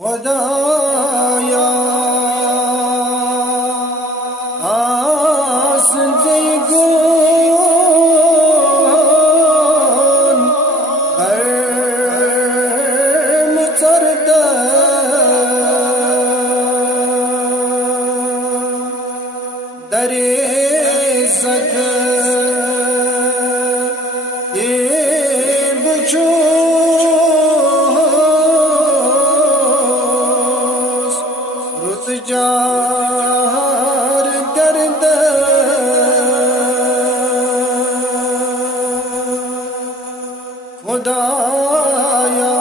खुदाया आस जयगुन मुचरदा दरे सक ये बचो जार दर्द खुदाया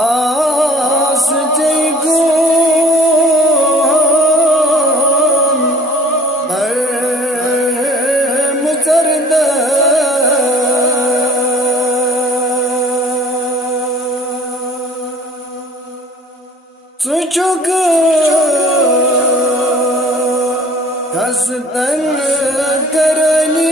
आस जयगुन मुचरद सुचुक हसतन करली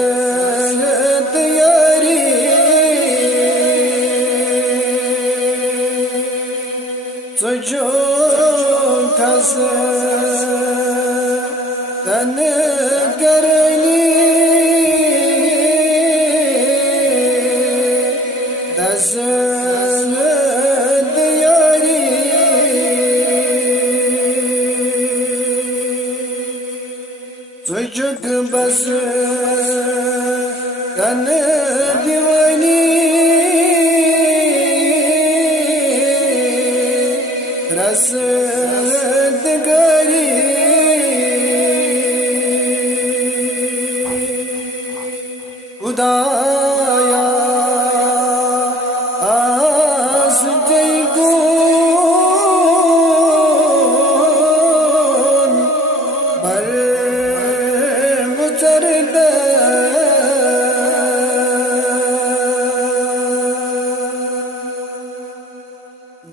दसत यारी सुचुक हसतन करली यारी तुझक बस तन दीवानी रसद गरी खुदाया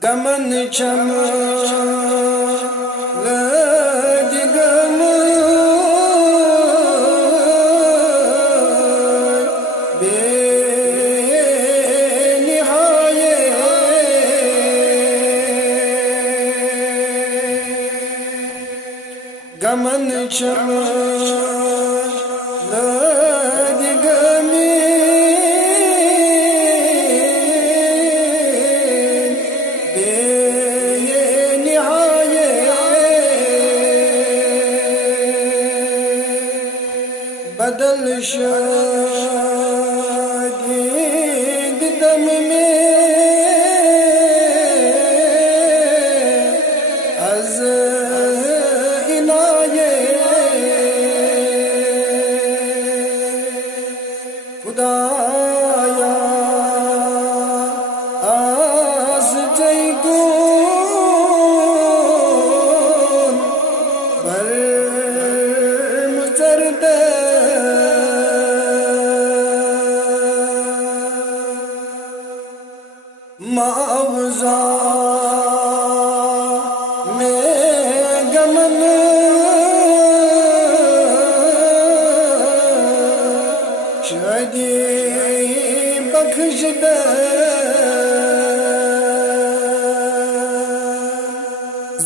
गमन चम लग गम बेनिहाये गमन चम लग गमी बदल शादीद दम में अज इनाये खुदाया आस जयगुन मुचरद मावजा में गमन शादी बख्श दे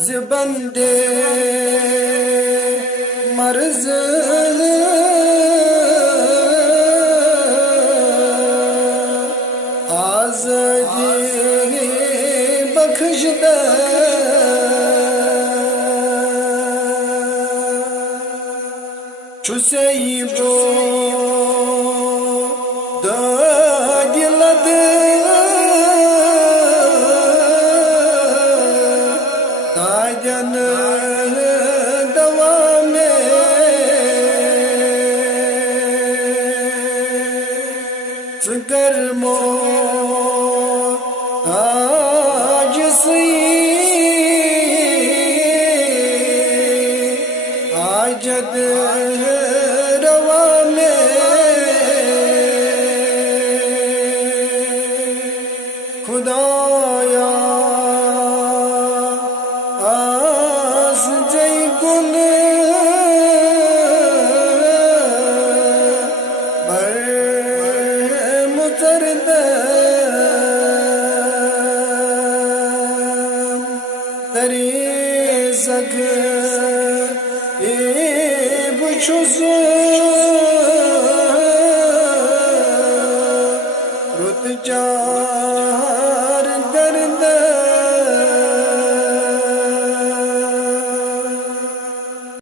ज़बंदे मर्ज़ आज़ादी बख्श दे छुसैबो दागिलद दाजन दवा में सुकर्मो आज सी आजद रवा में खुदाया आस जयगुन बर सग बुछुस रुत चार दर्द